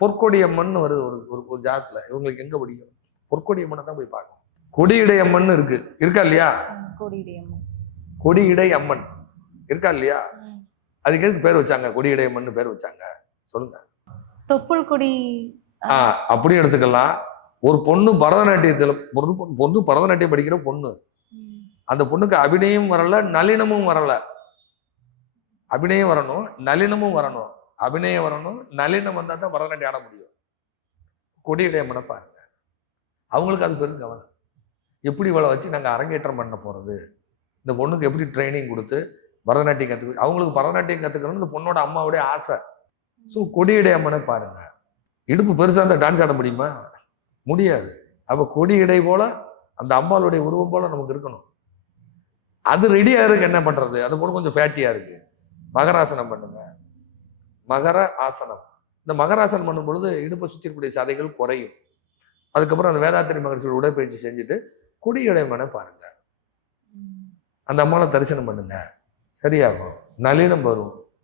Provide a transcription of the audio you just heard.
பொற்கொடி அம்மன் வருது ஒரு ஜாதத்துல. இவங்களுக்கு எங்க பிடிக்கும்? பொற்கொடி அம்மனை தான் போய் பார்க்கணும். கொடியிடை அம்மன் இருக்கா இல்லையா? கொடியிடை அம்மன் இருக்கா இல்லையா? அதுக்கு எதுக்கு பேர் வச்சாங்க? கொடியிடை அம்மன் பேர் வச்சாங்க சொல்லுங்க. தொப்புள் கொடி. அப்படியும் எடுத்துக்கலாம். ஒரு பொண்ணு பரதநாட்டியத்துல பொண்ணு பரதநாட்டியம் படிக்கிற பொண்ணு, அந்த பொண்ணுக்கு அபிநயம் வரல, நளினமும் வரல. அபிநயம் வரணும், நளினமும் வரணும். அபிநயம் வரணும், நளினம் வந்தா தான் பரதநாட்டியம் ஆட முடியும். கொடியிடை அம்மனை பாருங்க. அவங்களுக்கு அது பெரும் கவனம். எப்படி இவளை வச்சு நாங்கள் அரங்கேற்றம் பண்ண போறது, இந்த பொண்ணுக்கு எப்படி ட்ரைனிங் கொடுத்து பரதநாட்டியம் கற்றுக்க. அவங்களுக்கு பரதநாட்டியம் கற்றுக்கணும்னு இந்த பொண்ணோட அம்மாவுடைய ஆசை. ஸோ கொடியிடை அம்மனை பாருங்க. இடுப்பு பெருசாக இருந்தால் டான்ஸ் ஆட முடியுமா? முடியாது. அப்போ கொடியிடை போல அந்த அம்பாளுடைய உருவம் போல நமக்கு இருக்கணும். அது ரெடியாக இருக்கு. என்ன பண்றது? அது போல கொஞ்சம் ஃபேட்டியா இருக்கு. மகராசனம் பண்ணுங்க. மகர ஆசனம். இந்த மகராசனம் பண்ணும் பொழுது இடுப்பை சுற்றி இருக்கக்கூடிய சதைகள் குறையும். அதுக்கப்புறம் அந்த வேதாத்திரி மகர்ஷியோட உடற்பயிற்சி செஞ்சுட்டு கொடியிடை அம்மனை பாருங்க. அந்த அம்மாவை தரிசனம் பண்ணுங்க, சரியாகும். நளினம் வரும்.